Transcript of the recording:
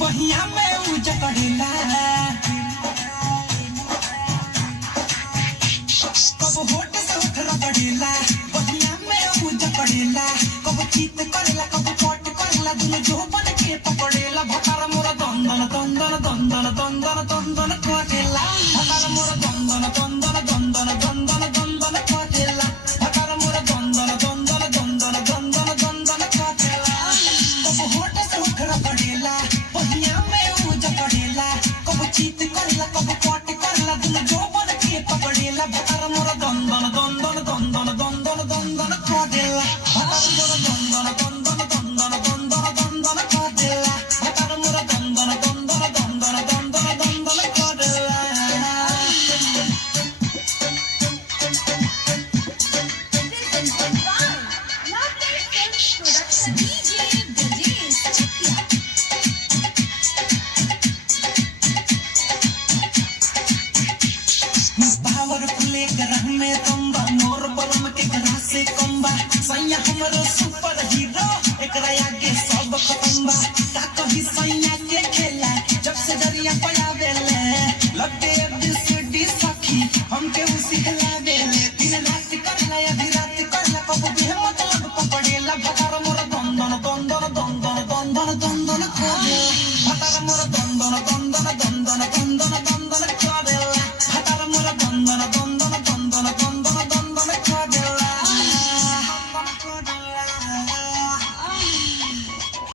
बहिया में उज करेला कब होठ से उठ रगड़ेला बहिया में उज करेला कब चीत करेला कब पट करेला दुनु जो बन के पकड़ेला भटार मोरा दंदन दंदन दंदन दंदन दंदन करेला भटार मोरा दंदन दंदन दंदन दंदन दंदन करेला भटार मोरा दंदन दंदन दंदन दंदन दंदन करेला कब होठ से उठ रगड़ेला बहिया में उज करेला कब चीत करेला कब पट करेला दुनु जो बन के पकड़ेला भटार मोरा दंदन दंदन दंदन दंदन दंदन करेला भटार मोरा दंदन दंदन दंदन दंदन दंदन करेला भटार मोरा दंदन दंदन दंदन दंदन दंदन करेला पावरफुल एक रंग में तंबा मोर बलम के घरा से कम्बा सैया हमरो सुपर हीरो एकरा आगे सब खतम्बा का कही सैया के खेला जब से दरिया पयावेले लगते दिसडी सखी हमके उसी हिलावेले दिन रात करला आधी रात करला कब भी मतलब पकड़ेला